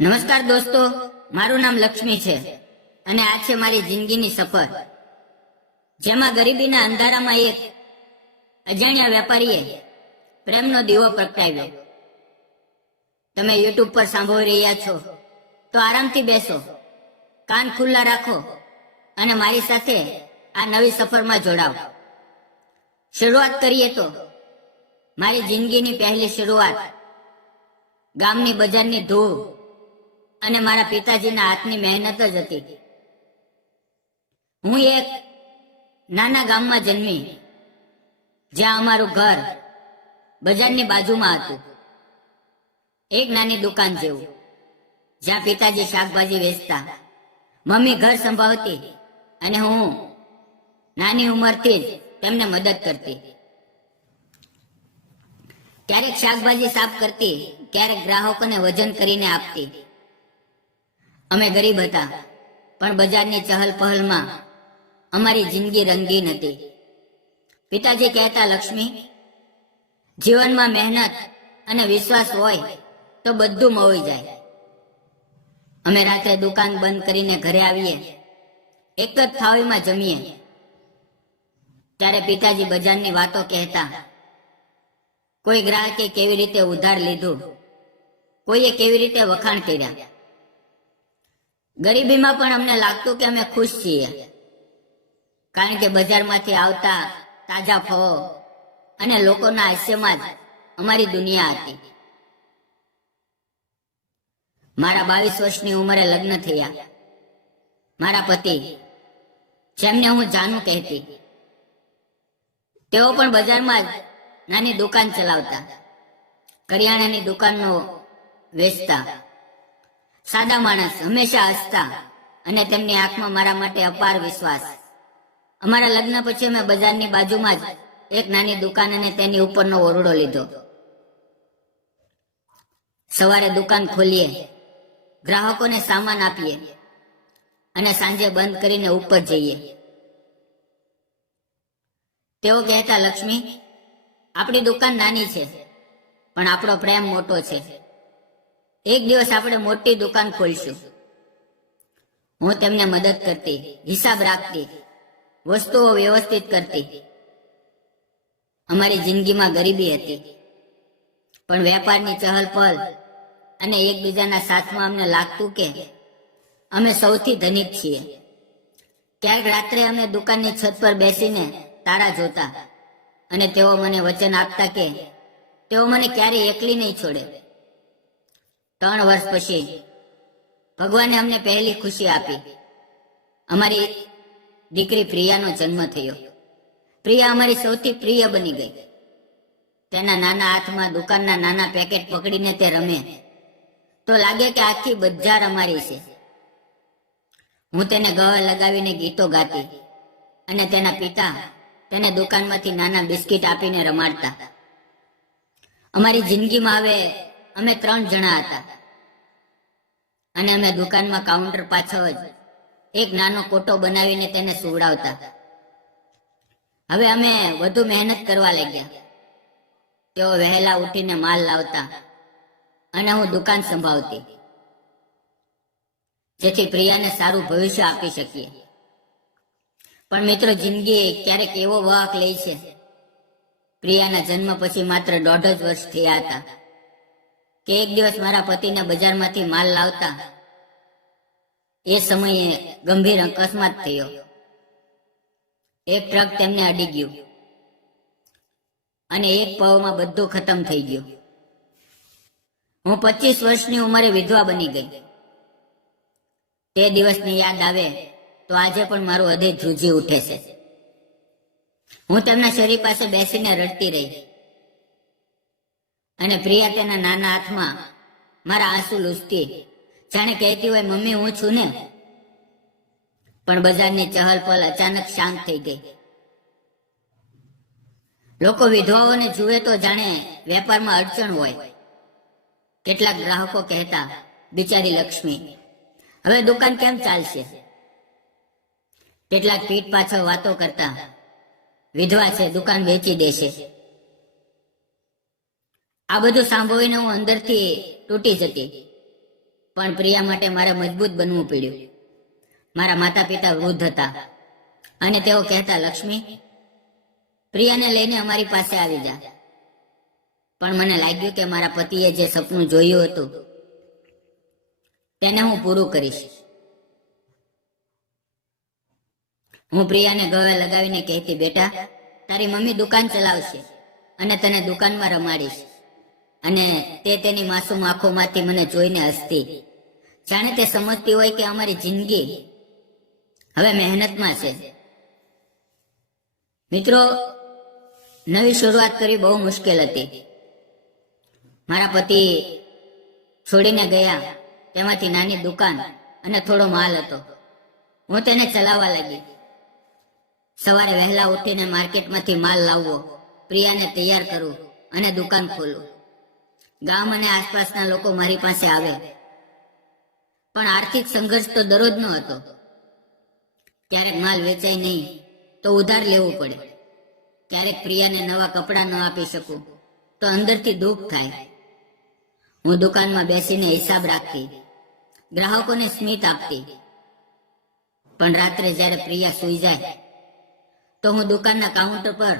નમસ્કાર દોસ્તો, મારું નામ લક્ષ્મી છે અને આ છે મારી જિંદગીની સફર, જેમાં ગરીબીના અંધારામાં એક અજાણ્યા વેપારીએ પ્રેમનો દીવો પ્રગટાવ્યો. તમે યુટ્યુબ પર સાંભળી રહ્યા છો તો આરામથી બેસો, કાન ખુલ્લા રાખો અને મારી સાથે આ નવી સફરમાં જોડાઓ. શરૂઆત કરીએ તો મારી જિંદગીની પહેલી શરૂઆત ગામની બજારની ધૂળ અને મારા પિતાજીના હાથની મહેનત જ હતી. હું એક નાના ગામમાં જન્મી, જ્યાં અમારું ઘર બજારની બાજુમાં હતું. એક નાની દુકાન જેવું, જ્યાં પિતાજી શાકભાજી વેચતા, મમ્મી ઘર સંભાળતી અને હું નાની ઉંમરથી જ તેમને મદદ કરતી. ક્યારેક શાકભાજી સાફ કરતી, ક્યારેક ગ્રાહકોને વજન કરીને આપતી. અમે ગરીબ હતા, પણ બજારની ચહલ પહલમાં અમારી જિંદગી રંગીન હતી. પિતાજી કહેતા, લક્ષ્મી, જીવનમાં મહેનત અને વિશ્વાસ હોય તો બધું મળી જાય. અમે રાત્રે દુકાન બંધ કરીને ઘરે આવીએ, એક જ થાળીમાં જમીએ. ત્યારે પિતાજી બજારની વાતો કહેતા. કોઈ ગ્રાહકે કેવી રીતે ઉધાર લીધું, કોઈએ કેવી રીતે વખાણ કર્યા. ગરીબીમાં પણ અમને લાગતું કે અમે ખુશ છીએ, કારણ કે બજારમાંથી આવતા તાજા ફળો અને લોકોના હાસ્યમાં જ અમારી દુનિયા હતી. મારા 22 વર્ષની ઉંમરે લગ્ન થયા. મારા પતિ, જેમને હું જાનુ કહેતી, તેઓ પણ બજારમાં જ નાની દુકાન ચલાવતા, કરિયાણાની દુકાનનો વેચતા. સાદા માણસ, હંમેશા હસતા અને તેમની આંખમાં મારા માટે અપાર વિશ્વાસ. અમારા લગ્ન પછી અમે બજારની બાજુમાં જ એક નાની દુકાન અને તેની ઉપરનો ઓરડો લીધો. સવારે દુકાન ખોલીએ, ગ્રાહકોને સામાન આપીએ અને સાંજે બંધ કરીને ઉપર જઈએ. તેઓ કહેતા, લક્ષ્મી, આપણી દુકાન નાની છે, પણ આપણો પ્રેમ મોટો છે. એક દિવસ આપણે મોટી દુકાન ખોલશું. હું તેમને મદદ કરતી, હિસાબ રાખતી, વસ્તુઓ વ્યવસ્થિત કરતી. અમારી જિંદગીમાં ગરીબી હતી, પણ વેપારની ચહલ પહલ અને એકબીજાના સાથમાં અમને લાગતું કે અમે સૌથી ધનિક છીએ. ક્યારેક રાત્રે અમે દુકાનની છત પર બેસીને તારા જોતા અને તેઓ મને વચન આપતા કે તેઓ મને ક્યારેય એકલી નહીં છોડે. 3 વર્ષ પછી ભગવાને અમને પહેલી ખુશી આપી. અમારી દીકરી પ્રિયાનો જન્મ થયો. પ્રિયા અમારી સૌથી પ્રિય બની ગઈ. તેના નાના હાથમાં દુકાનના નાના પેકેટ પકડીને તે રમે તો લાગે કે આખી બજાર અમારી છે. હું તેને ગળે લગાવીને ગીતો ગાતી અને તેના પિતા તેને દુકાનમાંથી નાના બિસ્કિટ આપીને રમાડતા. અમારી જિંદગીમાં હવે અમે 3 જણા હતા અને અમે દુકાનમાં કાઉન્ટર પાછળ જ એક નાનો કોટો બનાવીને તેને સુવડાવતા. હવે અમે વધુ મહેનત કરવા લાગ્યા. તેઓ વહેલા ઉઠીને માલ લાવતા અને હું દુકાન સંભાળતી, જેથી પ્રિયાને સારું ભવિષ્ય આપી શકીએ. પણ મિત્રો, જિંદગી ક્યારેક એવો વાંક લે છે. પ્રિયાના જન્મ પછી માત્ર 1.5 જ વર્ષ થયા હતા કે એક દિવસ મારા પતિને બજારમાંથી માલ લાવતા એ સમયે ગંભીર અકસ્માત થયો. એક ટ્રક તેમને અડી ગયું અને એક પળમાં બધું ખતમ થઈ ગયું. હું 25 વર્ષની ઉંમરે વિધવા બની ગઈ. તે દિવસની યાદ આવે તો આજે પણ મારું હૃદય ધ્રુજી ઉઠે છે. હું તેમના શરીર પાસે બેસીને રડતી રહી અને પ્રિયા તેના નાના હાથમાં મારા આંસુ લૂછતી, જાણે કહેતી હોય, મમ્મી, હું છું ને. પણ બજારની ચહલ પહલ અચાનક શાંત થઈ ગઈ. લોકો વિધવાઓને જુએ તો જાણે વેપારમાં અડચણ હોય. કેટલાક ગ્રાહકો કહેતા, બિચારી લક્ષ્મી, હવે દુકાન કેમ ચાલશે? કેટલાક પીઠ પાછળ વાતો કરતા, વિધવા છે, દુકાન વેચી દેશે. આ બધું સાંભળીને હું અંદરથી તૂટી જતી. પણ પ્રિયા માટે મારે મજબૂત બનવું પડ્યું. મારા માતા પિતા વૃદ્ધ હતા અને તેઓ કહેતા, લક્ષ્મી, પ્રિયાને લઈને અમારી પાસે આવી જા. પણ મને લાગ્યું કે મારા પતિએ જે સપનું જોયું હતું તેને હું પૂરું કરીશ. હું પ્રિયાને ગળે લગાવીને કહેતી, બેટા, તારી મમ્મી દુકાન ચલાવશે અને તને દુકાનમાં રમાડીશ. અને તે તેની માસૂમ આંખોમાંથી મને જોઈને હસતી, જાણે તે સમજતી હોય કે અમારી જિંદગી હવે મહેનતમાં છે. મિત્રો, નવી શરૂઆત કરવી બહુ મુશ્કેલ હતી. મારા પતિ છોડીને ગયા, તેમાંથી નાની દુકાન અને થોડો માલ હતો. હું તેને ચલાવવા લાગી. સવારે વહેલા ઉઠીને માર્કેટમાંથી માલ લાવવો, પ્રિયાને તૈયાર કરવું અને દુકાન ખોલવું. ગામ અને આસપાસના લોકો મારી પાસે આવે, પણ આર્થિક સંઘર્ષ તો દરરોજનો હતો. ક્યારેક માલ વેચાય નહીં તો ઉધાર લેવું પડે. ક્યારેક પ્રિયાને નવા કપડાં ન આપી શકું તો અંદરથી દુઃખ થાય. હું દુકાનમાં બેસીને હિસાબ રાખતી, ગ્રાહકોને સ્મિત આપતી. પણ રાત્રે જ્યારે પ્રિયા સૂઈ જાય તો હું દુકાનના કાઉન્ટર પર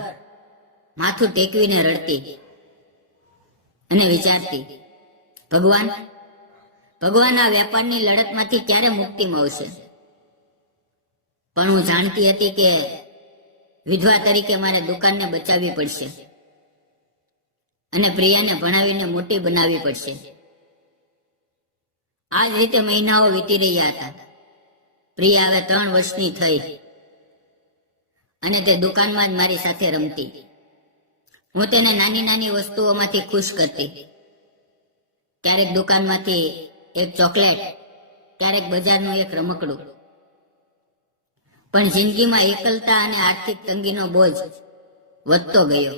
માથું ટેકવીને રડતી અને વિચારતી, ભગવાન આ વેપારની લડતમાંથી ક્યારે મુક્તિ મળશે. પણ હું જાણતી હતી કે વિધવા તરીકે મારે દુકાનને બચાવવી પડશે અને પ્રિયાને ભણાવીને મોટી બનાવવી પડશે. આ જ રીતે મહિનાઓ વીતી રહ્યા હતા. પ્રિયા હવે 3 વર્ષની થઈ અને તે દુકાનમાં જ મારી સાથે રમતી. હું તેને નાની નાની વસ્તુઓમાંથી ખુશ કરતી. ક્યારેક દુકાનમાંથી એક ચોકલેટ, ક્યારેક બજારનું એક રમકડું. પણ જિંદગીમાં એકલતા અને આર્થિક તંગીનો બોજ વધતો ગયો.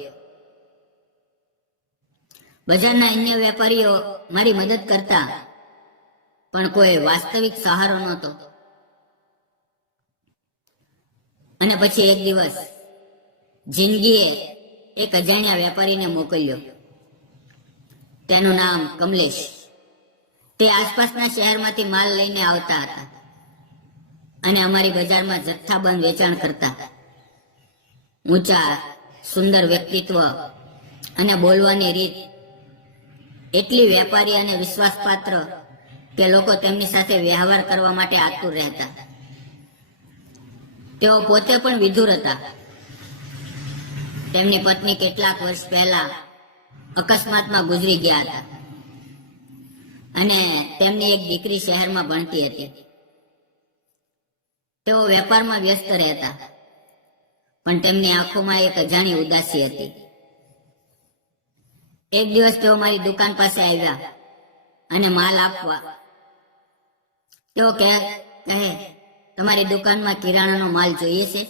બજારના અન્ય વેપારીઓ મારી મદદ કરતા, પણ કોઈ વાસ્તવિક સહારો નહોતો. અને પછી એક દિવસ જિંદગીએ એક અજાણ્યા વેપારીને મોકલ્યો. તેનું નામ કમલેશ. તે આસપાસના શહેરમાંથી માલ લઈને આવતા હતા અને અમારી બજારમાં જથ્થાબંધ વેચાણ કરતા. ઊંચા, સુંદર વ્યક્તિત્વ અને બોલવાની રીત એટલી વેપારી અને વિશ્વાસપાત્ર કે લોકો તેમની સાથે વ્યવહાર કરવા માટે આતુર રહેતા. તેઓ પોતે પણ વિધુર હતા. તેમની પત્ની કેટલાક વર્ષ પહેલા અકસ્માતમાં ગુજરી ગયા હતા અને તેમની એક દીકરી શહેરમાં ભણતી હતી. તેઓ વેપારમાં વ્યસ્ત રહેતા, પણ તેમની આંખોમાં એક અજાણી ઉદાસી હતી. એક દિવસ તેઓ મારી દુકાન પાસે આવ્યા અને માલ આપવા. તેઓ કહે, તમારી દુકાનમાં કિરાણાનો માલ જોઈએ છે?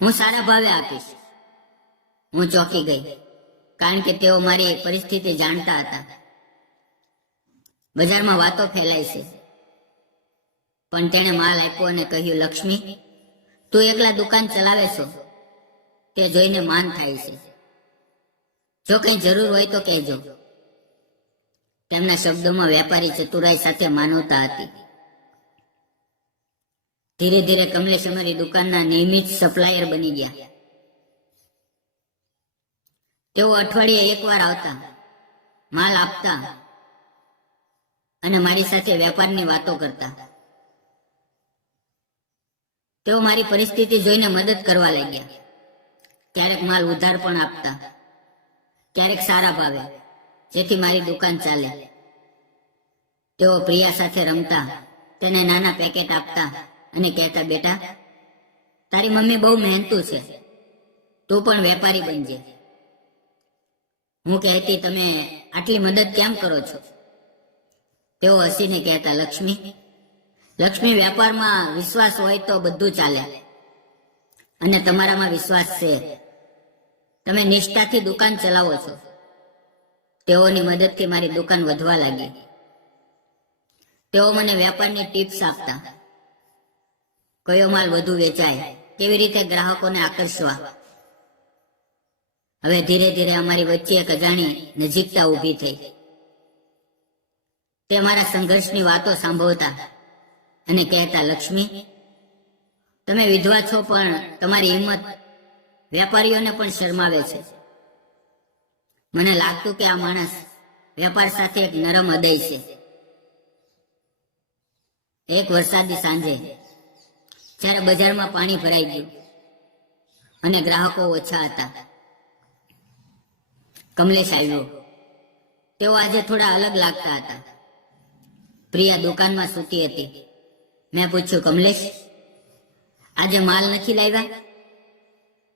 હું સારા ભાવે આપીશ. હું ચોંકી ગઈ, કારણ કે તેઓ મારી પરિસ્થિતિ જાણતા હતા. બજારમાં વાતો ફેલાય છે. પણ તેણે માલ આપ્યો અને કહ્યું, લક્ષ્મી, તું એકલા દુકાન ચલાવે છો તે જોઈને માન થાય છે. જો કંઈ જરૂર હોય તો કહેજો. તેમના શબ્દોમાં વેપારી ચતુરાઈ સાથે માનવતા હતી. ધીરે ધીરે કમલેશ અમારી દુકાનના નિયમિત સપ્લાયર બની ગયા. તેઓ અઠવાડિયે એકવાર આવતા, માલ આપતા અને મારી સાથે વેપારની વાતો કરતા. તેઓ મારી પરિસ્થિતિ જોઈને મદદ કરવા લાગ્યા. ક્યારેક માલ ઉધાર પણ આપતા, ક્યારેક સારા ભાવે, જેથી મારી દુકાન ચાલે. તેઓ પ્રિયા સાથે રમતા, તેને નાના પેકેટ આપતા અને કહેતા, બેટા, તારી મમ્મી બહુ મહેનતુ છે, તું પણ વેપારી બનજે. હું કહેતી, તમે આટલી મદદ કેમ કરો છો? તેઓ હસીને કહેતા, લક્ષ્મી, વેપારમાં વિશ્વાસ હોય તો બધું ચાલે અને તમારામાં વિશ્વાસ છે. તમે નિષ્ઠાથી દુકાન ચલાવો છો. તેઓની મદદથી મારી દુકાન વધવા લાગી. તેઓ મને વેપારની ટિપ્સ આપતા, કયો માલ વધુ વેચાય, કેવી રીતે ગ્રાહકોને આકર્ષવા. હવે ધીરે ધીરે અમારી વચ્ચે એક અજાણી નજીકતા ઊભી થઈ. તે મારા સંઘર્ષની વાતો સાંભળતા અને કહેતા, લક્ષ્મી, તમે વિધવા છો, પણ તમારી હિંમત વેપારીઓને પણ શરમાવે છે. મને લાગતું કે આ માણસ વેપાર સાથે એક નરમ હૃદય છે. એક વરસાદી સાંજે જ્યારે બજારમાં પાણી ભરાઈ ગયું અને ગ્રાહકો ઓછા હતા, કમલેશ આવ્યો. તેઓ આજે થોડા અલગ લાગતા હતા. પ્રિયા દુકાનમાં સૂતી હતી. મેં પૂછ્યું, કમલેશ, આજે માલ નથી લાવ્યા?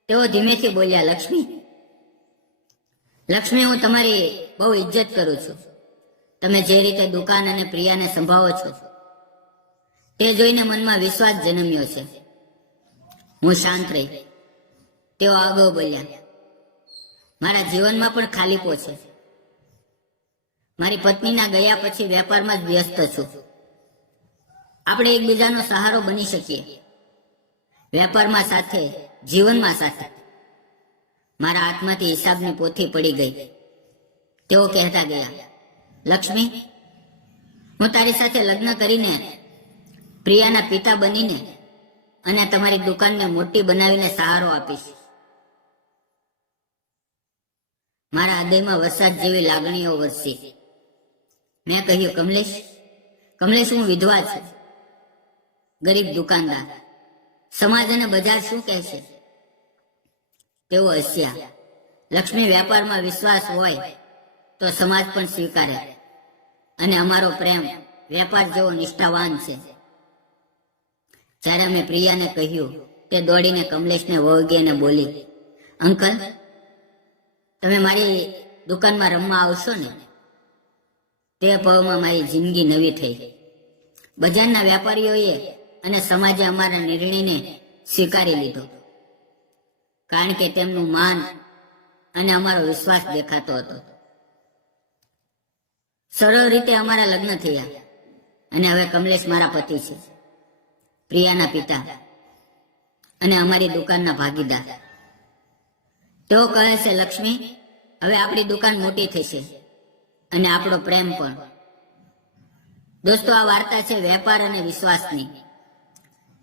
તેઓ ધીમેથી બોલ્યા, લક્ષ્મી, હું તમારી બહુ ઇજ્જત કરું છું. તમે જે રીતે દુકાન અને પ્રિયાને સંભાળો છો તે જોઈને મનમાં વિશ્વાસ જન્મ્યો છે. હું શાંત રહી. તેઓ આગળ બોલ્યા, મારા જીવનમાં પણ ખાલીપો છે. મારી પત્નીના ગયા પછી વેપારમાં જ વ્યસ્ત છું. આપણે એકબીજાનો સહારો બની શકીએ, વેપારમાં સાથે, જીવનમાં સાથે. મારા હાથમાંથી હિસાબની પોથી પડી ગઈ. તેઓ કહેતા ગયા, લક્ષ્મી, હું તારી સાથે લગ્ન કરીને, પ્રિયાના પિતા બનીને અને તમારી દુકાનને મોટી બનાવીને સહારો આપીશ. મારા હૃદયમાં વરસાદ જેવી લાગણીઓ વરસી. મેં કહ્યું, કમલેશ, હું વિધવા છું, ગરીબ દુકાનદાર. સમાજ અને બજાર શું કહેશે? તેઓ હસ્યા. લક્ષ્મી, વેપારમાં વિશ્વાસ હોય તો સમાજ પણ સ્વીકારે, અને અમારો પ્રેમ વેપાર જેવો નિષ્ઠાવાન છે. જ્યારે મેં પ્રિયાને કહ્યું, તે દોડીને કમલેશને વળગી અને બોલી, અંકલ, તમે મારી દુકાનમાં રમવા આવશો ને? તે પળમાં મારી જિંદગી નવી થઈ. બજારના વેપારીઓએ અને સમાજે અમારા નિર્ણયને સ્વીકારી લીધો, કારણ કે તેમનું માન અને અમારો વિશ્વાસ દેખાતો હતો. સરળ રીતે અમારા લગ્ન થયા અને હવે કમલેશ મારા પતિ છે, પ્રિયાના પિતા અને અમારી દુકાનના ભાગીદાર. તેઓ કહે છે, લક્ષ્મી, હવે આપણી દુકાન મોટી થશે અને આપણો પ્રેમ પણ. દોસ્તો, આ વાર્તા છે વેપાર અને વિશ્વાસની,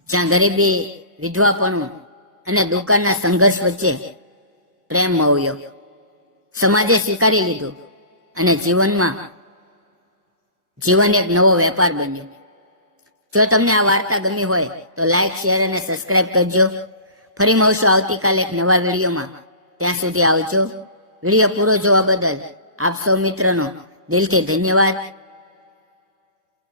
જ્યાં ગરીબી, વિધવાપણું અને દુકાનના સંઘર્ષ વચ્ચે પ્રેમ મળ્યો, સમાજે સ્વીકારી લીધું અને જીવન એક નવો વેપાર બન્યો. જો તમને આ વાર્તા ગમી હોય તો લાઈક, શેર અને સબસ્ક્રાઇબ કરજો. ફરી મળશું આવતીકાલે એક નવા વિડીયોમાં. ત્યાં સુધી આવજો. વિડીયો પૂરો જોવા બદલ આપ સૌ મિત્રોનો દિલથી ધન્યવાદ.